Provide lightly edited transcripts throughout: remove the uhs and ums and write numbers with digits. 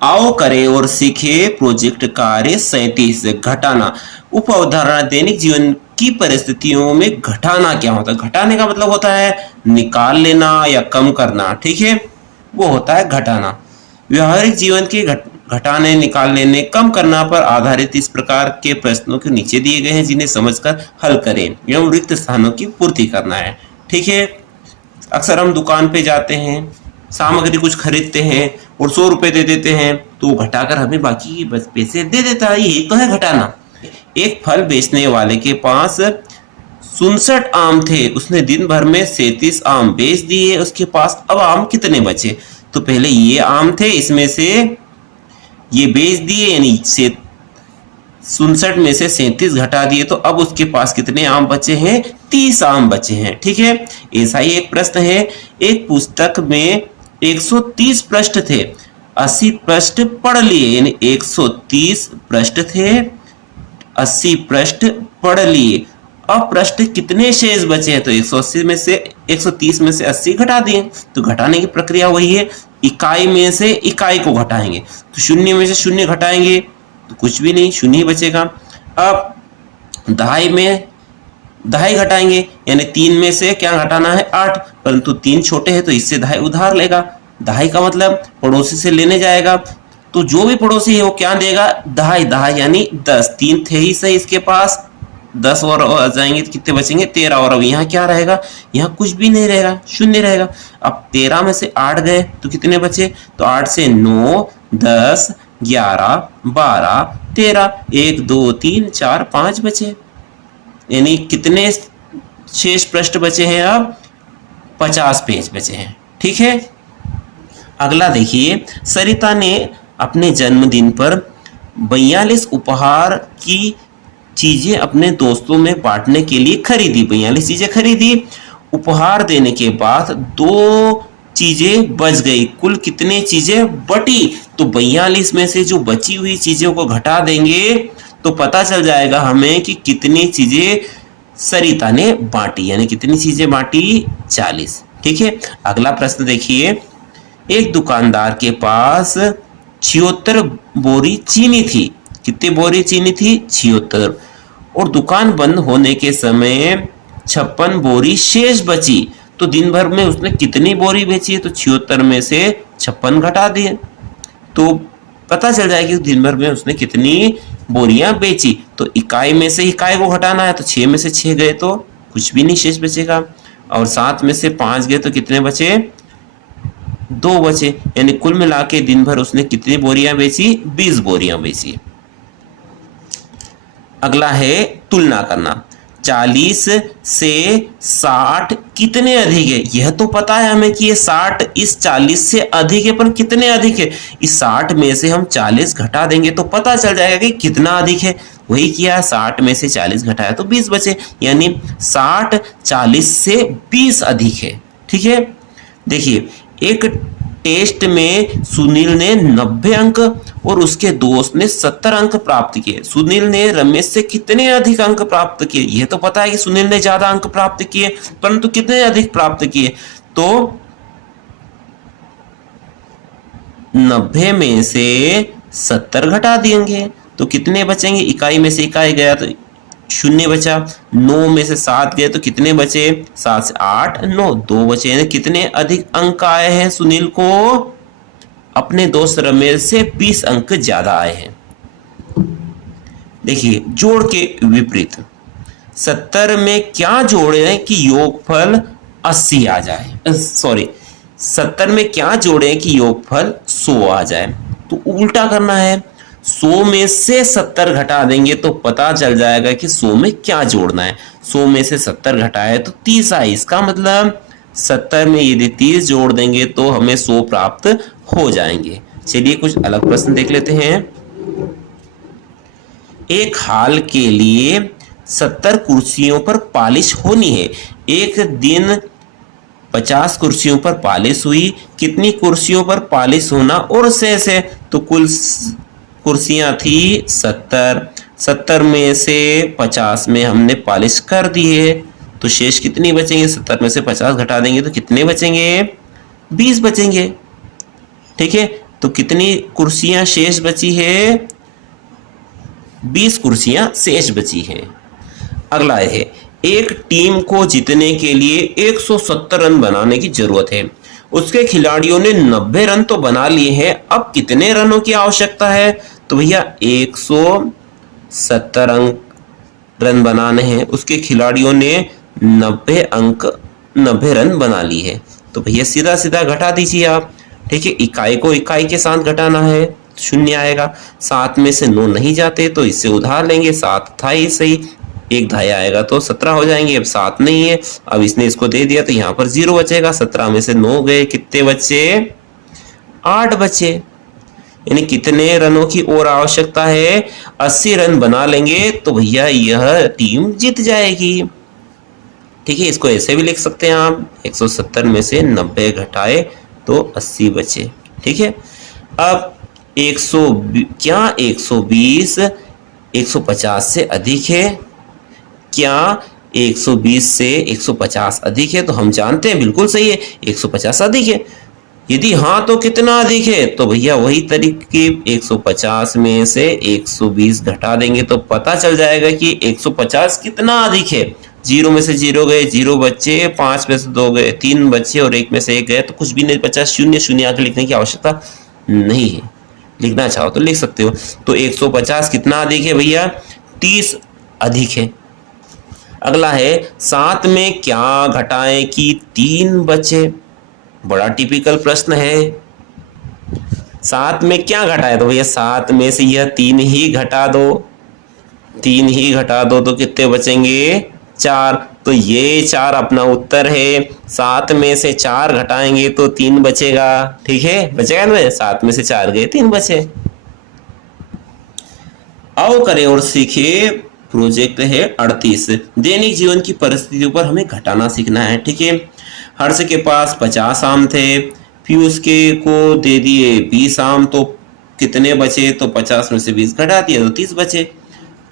आओ करें और सीखे प्रोजेक्ट कार्य 37 घटाना। उप अवधारणा दैनिक जीवन की परिस्थितियों में घटाना क्या होता है? घटाने का मतलब होता है निकाल लेना या कम करना, ठीक है, वो होता है घटाना। व्यवहारिक जीवन के घटाने, निकाल लेने, कम करना पर आधारित इस प्रकार के प्रश्नों के नीचे दिए गए हैं जिन्हें समझकर हल करें एवं रिक्त स्थानों की पूर्ति करना है, ठीक है। अक्सर हम दुकान पे जाते हैं, सामग्री कुछ खरीदते हैं और 100 रुपए दे देते हैं, तो घटाकर हमें बाकी बस पैसे दे देता है, ये तो है घटाना। एक फल बेचने वाले के पास 67 आम थे, उसने दिन भर में 37 आम बेच दिए, उसके पास अब आम कितने बचे? तो पहले ये आम थे, इसमें से ये बेच दिए, यानी से 67 में से 37 घटा दिए, तो अब उसके पास कितने आम बचे हैं? 30 आम बचे हैं, ठीक है। ऐसा ही एक प्रश्न है, एक पुस्तक में 130 पृष्ठ थे, 80 पृष्ठ पढ़ लिए, यानी 130 पृष्ठ थे, 80 पृष्ठ पढ़ लिए, अब पृष्ठ कितने शेष बचे हैं? तो 180 में से 130 में से 80 घटा दिए, तो घटाने की प्रक्रिया वही है, इकाई में से इकाई को घटाएंगे, तो शून्य में से शून्य घटाएंगे तो कुछ भी नहीं, शून्य ही बचेगा। अब दहाई में दहाई घटाएंगे, यानी 3 में से क्या घटाना है? 8, परंतु 3 छोटे हैं तो इससे दहाई उधार लेगा, दहाई का मतलब पड़ोसी से लेने जाएगा, तो जो भी पड़ोसी है वो क्या देगा? दहाई, दहाई यानी 10, 3 थे ही सही इसके पास, 10 और आ जाएंगे तो कितने बचेंगे? 13। और अब यहाँ क्या रहेगा? यहाँ कुछ भी नहीं रहेगा, शून्य रहेगा। अब 13 में से 8 गए तो कितने बचे? तो 8 से 9, 10, 11, 12, 13, 1, 2, 3, 4, 5 बचे, यानी कितने शेष पृष्ठ बचे हैं? अब 50 पेज बचे हैं, ठीक है। अगला देखिए, सरिता ने अपने जन्मदिन पर 42 उपहार की चीजें अपने दोस्तों में बांटने के लिए खरीदी, 42 चीजें खरीदी। उपहार देने के बाद 2 चीजें बच गई, कुल कितने चीजें बटी? तो 42 में से जो बची हुई चीजों को घटा देंगे तो पता चल जाएगा हमें कि कितनी चीजें सरिता ने बांटी, यानी कितनी चीजें बांटी? 40, ठीक है। अगला प्रश्न देखिए, एक दुकानदार के पास 76 बोरी चीनी थी, कितनी बोरी चीनी थी? 76, और दुकान बंद होने के समय 56 बोरी शेष बची, तो दिन भर में उसने कितनी बोरी बेची है? तो 76 में से 56 घटा दिए तो पता चल जाएगा कि दिन भर में उसने कितनी बोरियां बेची। तो इकाई में से इकाई को घटाना है, तो 6 में से 6 गए तो कुछ भी नहीं शेष बचेगा, और 7 में से 5 गए तो कितने बचे? 2 बचे, यानी कुल मिला के दिन भर उसने कितनी बोरियां बेची? 20 बोरियां बेची। अगला है तुलना करना, 40 से 60 कितने अधिक है? यह तो पता है हमें कि ये 60 इस 40 से अधिक है, पर कितने अधिक है? इस 60 में से हम 40 घटा देंगे तो पता चल जाएगा कि कितना अधिक है। वही किया, 60 में से 40 घटाया तो 20 बचे, यानी 60 40 से 20 अधिक है, ठीक है। देखिए, एक टेस्ट में सुनील ने 90 अंक और उसके दोस्त ने 70 अंक प्राप्त किए। सुनील ने रमेश से कितने अधिक अंक प्राप्त किए? यह तो पता है कि सुनील ने ज्यादा अंक प्राप्त किए, परंतु कितने अधिक प्राप्त किए? तो 90 में से 70 घटा देंगे तो कितने बचेंगे? इकाई में से इकाई गया तो शून्य बचा, 9 में से 7 गए तो कितने बचे? 7 से 8, 9, 2 बचे, यानी कितने अधिक अंक आए हैं सुनील को? अपने दोस्त रमेश से 20 अंक ज्यादा आए हैं। देखिए, जोड़ के विपरीत, 70 में क्या जोड़े कि योगफल 80 आ जाए? सॉरी, 70 में क्या जोड़े कि योगफल 100 आ जाए? तो उल्टा करना है, 100 में से 70 घटा देंगे तो पता चल जाएगा कि 100 में क्या जोड़ना है। 100 में से 70 घटाए तो 30 आए, इसका मतलब 70 में यदि 30 जोड़ देंगे तो हमें 100 प्राप्त हो जाएंगे। चलिए कुछ अलग प्रश्न देख लेते हैं। एक हाल के लिए 70 कुर्सियों पर पालिश होनी है, एक दिन 50 कुर्सियों पर पालिश हुई, कितनी कुर्सियों पर पालिश होना और शेष है? तो कुल कुर्सियां थी 70, 70 में से 50 में हमने पालिश कर दी है, तो शेष कितनी बचेंगे? 70 में से 50 घटा देंगे तो कितने बचेंगे? 20 बचेंगे, ठीक है। तो कितनी कुर्सियां शेष बची है? 20 कुर्सियां शेष बची है। अगला है, एक टीम को जीतने के लिए 170 रन बनाने की जरूरत है। उसके खिलाड़ियों ने 90 रन तो बना लिए हैं, अब कितने रनों की आवश्यकता है? तो भैया 170 अंक रन बनाने हैं, उसके खिलाड़ियों ने 90 रन बना ली है। तो भैया सीधा सीधा घटा दीजिए आप। ठीक है, इकाई को इकाई के साथ घटाना है, शून्य आएगा। 7 में से 9 नहीं जाते तो इससे उधार लेंगे, 7 था ही सही, एक धाई आएगा तो 17 हो जाएंगे। अब 7 नहीं है, अब इसने इसको दे दिया तो यहाँ पर 0 बचेगा। 17 में से 9 गए, कितने बचे? 8 बचे। यानी कितने रनों की और आवश्यकता है? 80 रन बना लेंगे तो भैया यह टीम जीत जाएगी। ठीक है, इसको ऐसे भी लिख सकते हैं आप, 170 में से 90 घटाए तो 80 बचे। ठीक है, अब 120 150 से अधिक है? क्या 120 से 150 अधिक है? तो हम जानते हैं बिल्कुल सही है, 150 अधिक है। यदि हाँ तो कितना अधिक है? तो भैया वही तरीके 150 में से 120 घटा देंगे तो पता चल जाएगा कि 150 कितना अधिक है। 0 में से 0 गए, 0 बचे, 5 में से 2 गए, 3 बचे और 1 में से 1 गए, तो कुछ भी नहीं बचा। शून्य शून्य आगे लिखने की आवश्यकता नहीं है, लिखना चाहो तो लिख सकते हो। तो 150 कितना अधिक है भैया? 30 अधिक है। अगला है, 7 में क्या घटाएं कि 3 बचे? बड़ा टिपिकल प्रश्न है। 7 में क्या घटाए? तो भैया 7 में से यह 3 ही घटा दो, 3 ही घटा दो तो कितने बचेंगे? 4। तो ये 4 अपना उत्तर है। 7 में से 4 घटाएंगे तो 3 बचेगा। ठीक है, बचेगा ना? 7 में से 4 गए, 3 बचे। आओ करें और सीखे प्रोजेक्ट है 38। दैनिक जीवन की परिस्थितियों पर हमें घटाना सीखना है। ठीक है, हर्ष के पास 50 आम थे, पीयूष के को दे दिए 20 आम, तो कितने बचे? तो 50 में से 20 घटा दिया तो 30 बचे।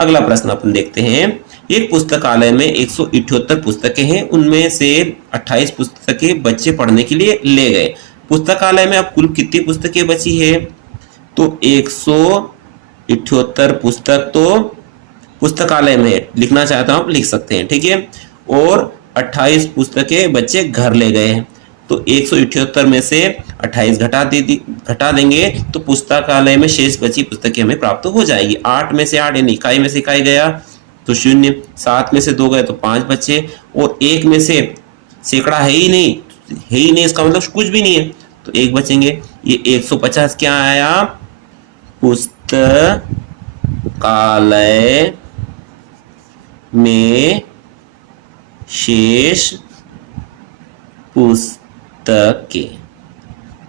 अगला प्रश्न अपन देखते हैं। एक पुस्तकालय में 178 पुस्तकें हैं, उनमें से 28 पुस्तकें बच्चे पढ़ने के लिए ले गए। पुस्तकालय में अब कुल कितनी पुस्तकें बची है? तो 178 पुस्तक तो पुस्तकालय में लिखना चाहता हूं, आप लिख सकते हैं। ठीक है, और 28 पुस्तकें बच्चे घर ले गए हैं, तो 178 में से 28 घटा देंगे तो पुस्तकालय में शेष बची पुस्तकें हमें प्राप्त हो जाएगी। 8 में से 8 यानी इकाई में से इकाई गया तो 0, 7 में से 2 गए तो 5 बचे, और 1 में से सैकड़ा है ही नहीं, इसका मतलब कुछ भी नहीं है, तो 1 बचेंगे। ये 150 क्या आया? पुस्तकालय में शेष पुस्तकें।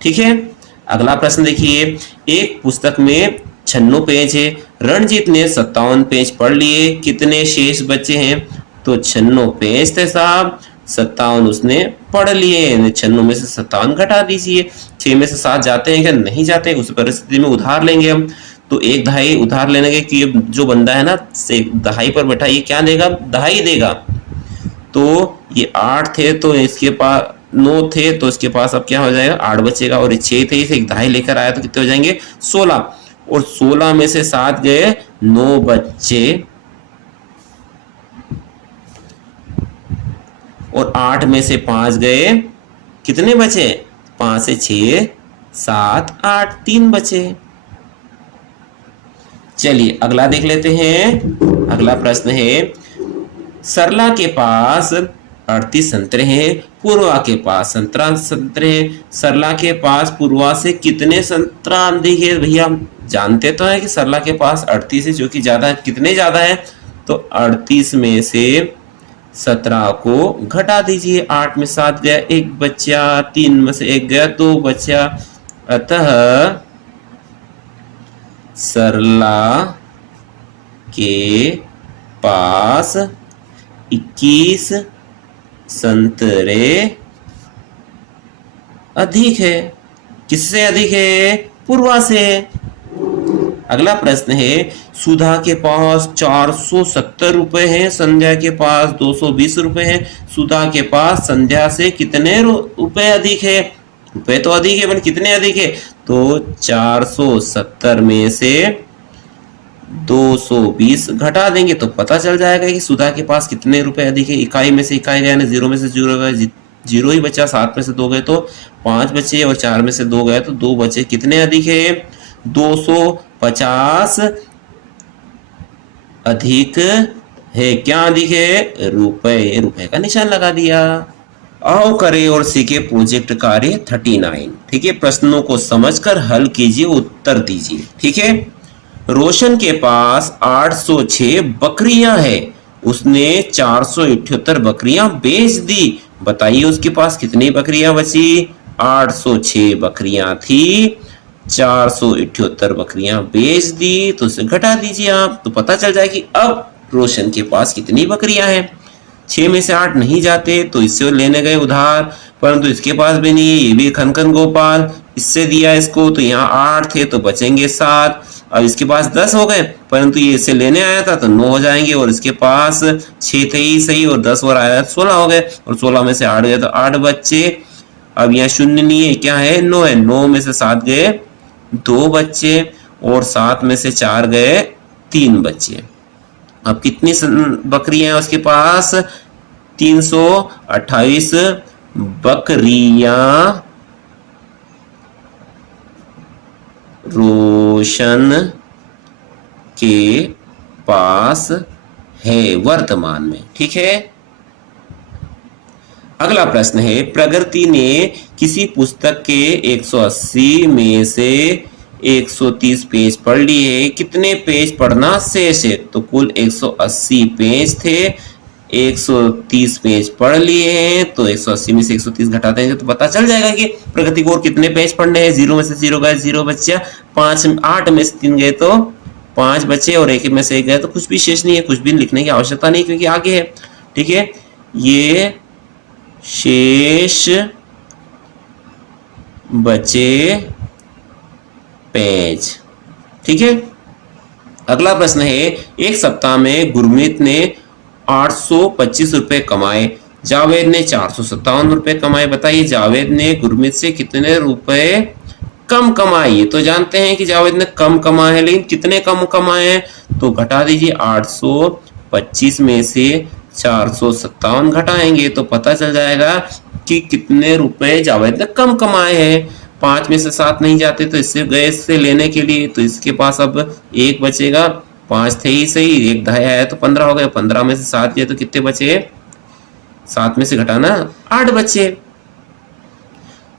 ठीक है, अगला प्रश्न देखिए। एक पुस्तक में 96 पेज है, रणजीत ने 57 पेज पढ़ लिए, कितने शेष बचे हैं? तो 96 पेज थे साहब, 57 उसने पढ़ लिए। 96 में से 57 घटा दीजिए। 6 में से 7 जाते हैं क्या? नहीं जाते। उस परिस्थिति में उधार लेंगे हम, तो एक दहाई उधार लेने के कि जो बंदा है ना से दहाई पर बैठा, ये क्या देगा? दहाई देगा। तो ये 8 थे तो इसके पास 9 थे तो इसके पास अब क्या हो जाएगा? 8 बचेगा, और 6 थे इसे एक दहाई लेकर आया तो कितने हो जाएंगे? 16, और 16 में से 7 गए, 9 बच्चे, और 8 में से 5 गए, कितने बचे? 5 से 6 7 8, 3 बचे। चलिए अगला देख लेते हैं। अगला प्रश्न है, सरला के पास 38 संतरे हैं, पूर्वा के पास संतरे हैं। सरला के पास पूर्वा से कितने संतरा अधिक है? भैया जानते तो है कि सरला के पास 38 है, जो कि ज्यादा है। कितने ज्यादा है? तो 38 में से 17 को घटा दीजिए। 8 में 7 गया, 1 बचा, 3 में से 1 गया, 2 बचा। अतः सरला के पास 21 संतरे अधिक है। किससे अधिक है? पूर्वा से। अगला प्रश्न है, सुधा के पास 470 रुपए हैं, संध्या के पास 220 रुपए हैं। सुधा के पास संध्या से कितने रुपए अधिक है? रुपए तो अधिक है, पर कितने अधिक है? तो 470 में से 220 घटा देंगे तो पता चल जाएगा कि सुधा के पास कितने रुपए अधिक है। इकाई में से इकाई गया ना, 0 में से 0 गए, 0 ही बचा, 7 में से 2 गए तो 5 बचे, और 4 में से 2 गए तो 2 बचे। कितने अधिक है? 250 अधिक है। क्या अधिक है? रुपए। रुपए का निशान लगा दिया। आओ करें और सीखे प्रोजेक्ट कार्य 39। ठीक है, प्रश्नों को समझकर हल कीजिए, उत्तर दीजिए। ठीक है, रोशन के पास 806 बकरियां हैं, उसने 478 बकरियां बेच दी। बताइए उसके पास कितनी बकरियां बची? 806 बकरियां थी, 478 बकरियां बेच दी, तो उसे घटा दीजिए आप, तो पता चल जाए कि अब रोशन के पास कितनी बकरियां हैं। 6 में से 8 नहीं जाते तो इससे लेने गए उधार, परंतु इसके पास भी नहीं है, ये भी खनखन गोपाल, इससे दिया इसको, तो यहाँ 8 थे तो बचेंगे 7। अब इसके पास 10 हो गए, परंतु ये इससे लेने आया था तो 9 हो जाएंगे, और इसके पास 6 थे ही सही, और 10 और आया 16 हो गए, और 16 में से 8 गए तो 8 बच्चे। अब यहाँ शून्य नहीं है, क्या है? 9 है। 9 में से 7 गए, 2 बच्चे, और 7 में से 4 गए, 3 बच्चे। अब कितनी बकरियां हैं उसके पास? 328 बकरियां रोशन के पास है वर्तमान में। ठीक है, अगला प्रश्न है, प्रगति ने किसी पुस्तक के 180 में से 130 पेज पढ़ लिए, कितने पेज पढ़ना शेष है? तो कुल 180 पेज थे, 130 पेज पढ़ लिए हैं, तो 180 में से 130 घटा देंगे तो पता चल जाएगा कि प्रगति को और कितने पेज पढ़ने हैं। 0 में से 0 गए, 0 बच्चा, 8 में से 3 गए तो 5 बचे, और 1 में से 1 गए तो कुछ भी शेष नहीं है, कुछ भी लिखने की आवश्यकता नहीं क्योंकि आगे है। ठीक है, ये शेष बचे पेज। ठीक है, अगला प्रश्न है, एक सप्ताह में गुरमीत ने 825 रुपए कमाए, जावेद ने 457 रुपए कमाए। बताइए जावेद ने गुरमीत से कितने रुपए कम कमाए? ये तो जानते हैं कि जावेद ने कम कमाए हैं, लेकिन कितने कम कमाए हैं? तो घटा दीजिए, 825 में से 457 घटाएंगे तो पता चल जाएगा कि कितने रुपए जावेद ने कम कमाए हैं। 5 में से 7 नहीं जाते तो इससे गए इससे लेने के लिए, तो इसके पास अब 1 बचेगा, 5 थे ही सही, 1 दाएं आया तो 15 हो गए, 15 में से 7 गए तो कितने बचे? 7 में से घटाना 8 बचे।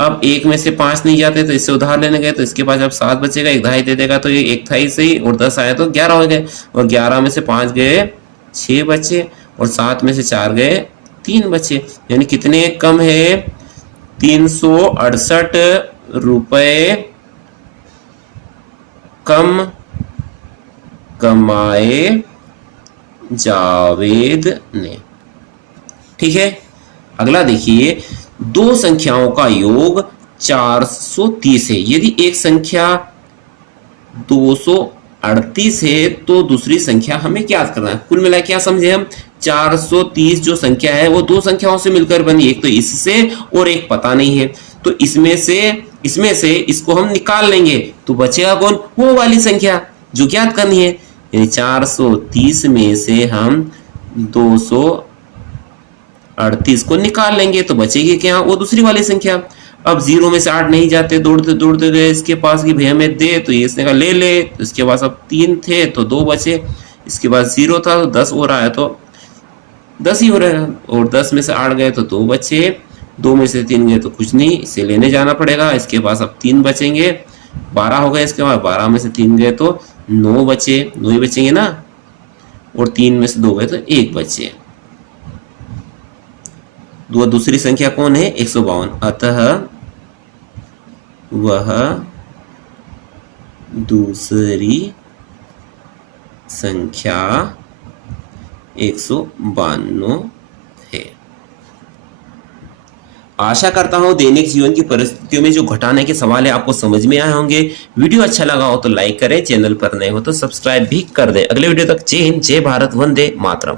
अब 1 में से 5 नहीं जाते तो इससे उधार लेने गए, तो इसके पास अब 7 बचेगा, 1 दाएं दे देगा तो ये 1 था ही सही, और 10 आया तो 11 हो गए, और 11 में से 5 गए, 6 बचे, और 7 में से 4 गए, 3 बचे। यानी कितने कम है? 368 रुपए कम कमाए जावेद ने। ठीक है, अगला देखिए, दो संख्याओं का योग 430 है। यदि एक संख्या 238 है तो दूसरी संख्या हमें ज्ञात करना है। कुल मिला क्या समझे हम? 430 जो संख्या है वो दो संख्याओं से मिलकर बनी, एक तो इससे और एक पता नहीं है, तो इसमें से इसको हम निकाल लेंगे तो बचेगा कौन? वो वाली संख्या जो ज्ञात करनी है। यानी 430 में से हम 238 को निकाल लेंगे तो बचेगी क्या? वो दूसरी वाली संख्या। अब 0 में से 8 नहीं जाते, दौड़ते दौड़ते गए इसके पास कि भैया हमें दे, तो ये इसने कहा ले ले, तो इसके पास अब 3 थे तो 2 बचे, इसके बाद 0 था तो 10 हो रहा है तो 10 ही हो रहा है, और 10 में से 8 गए तो 2 बचे, 2 में से 3 गए तो कुछ नहीं, इसे लेने जाना पड़ेगा। इसके पास अब 3 बचेंगे, 12 हो गए, इसके बाद 12 में से 3 गए तो 9 बचे, 9 ही बचेंगे ना, और 3 में से 2 गए तो 1 बचे। दूसरी संख्या कौन है? 152। अतः वह दूसरी संख्या 152 है। आशा करता हूं दैनिक जीवन की परिस्थितियों में जो घटाने के सवाल है आपको समझ में आए होंगे। वीडियो अच्छा लगा हो तो लाइक करें, चैनल पर नए हो तो सब्सक्राइब भी कर दें। अगले वीडियो तक जय हिंद, जय भारत, वंदे मातरम।